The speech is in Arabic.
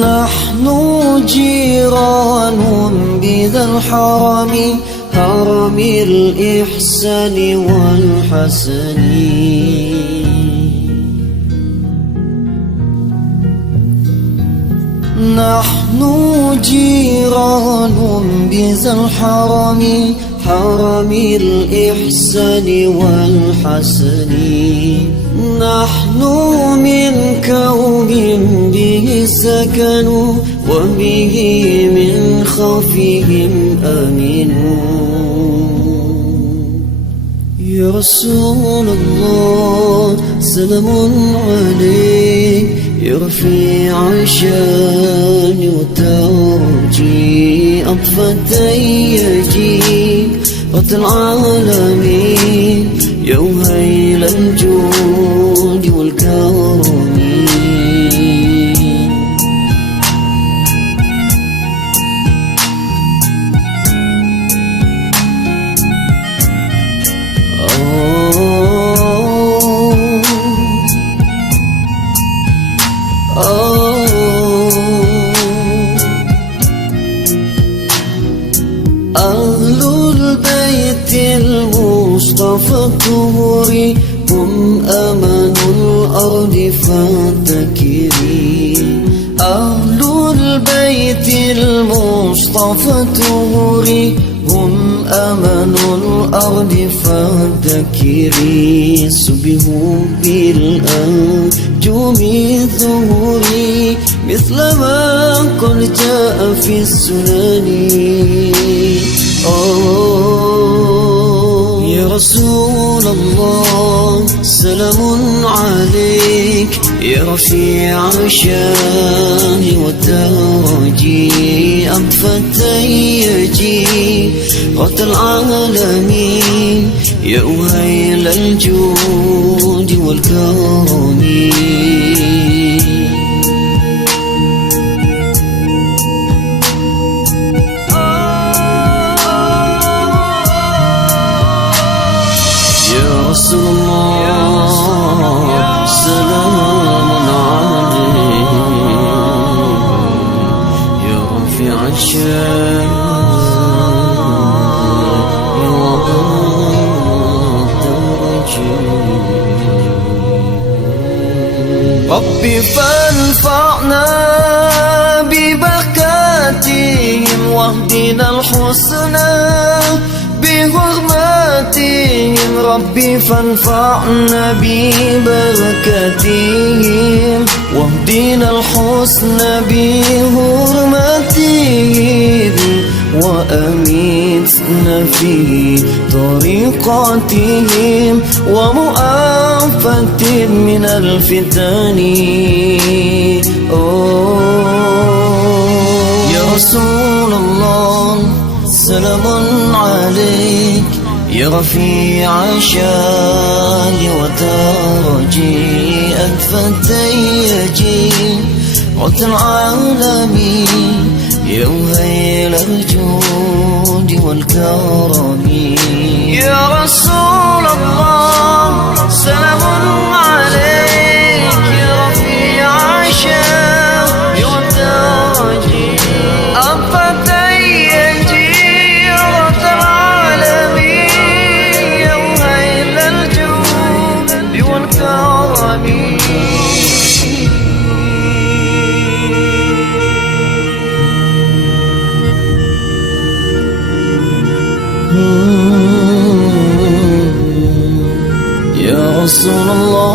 نحن جيران بذا الحرم، حرم الإحسان والحسن. نحن جيران بذا الحرم، حرم الإحسان والحسن. نحن من كون به سكنوا، وبه من خوفهم آمنوا. يا رسول الله سلام عليك، يا رفيع الشان وترجي أطفت يجيك رب العالمين، يا وهيل الجود والكرم. أهل البيت المصطفى الطهور، هم أمان الأرض فاتكري. أهل البيت المصطفى الطهور، هم أمان الأرض فاتكري. سبحوا بالأنجم الظهوري، مثل ما قد جاء في السنن. يا رسول الله سلام عليك، يا رفيع الشان والترجي أطفت يجي رب العالمين، يا وهيل الجود والكرم. رسول الله سلام عليك، يا رفيع الشان ربي فانفعنا ببركاتهم، واهدنا الحسنى بحرماتهم. ربي فانفعنا ببركاتهم، واهدنا الحسنى بحرماتهم. وأميتنا في طريقاتهم، ومؤافة من الفتن. يا رسول الله سلام عليك، يا رفيع الشان وترجي أطفت يجي رب العالمين، يا وهيل الجود والكرم. يا رسول الله سلام عليك، يا رفيع الشان وترجي أطفت يجي رب العالمين، يا وهيل الجود والكرم. يا رسول الله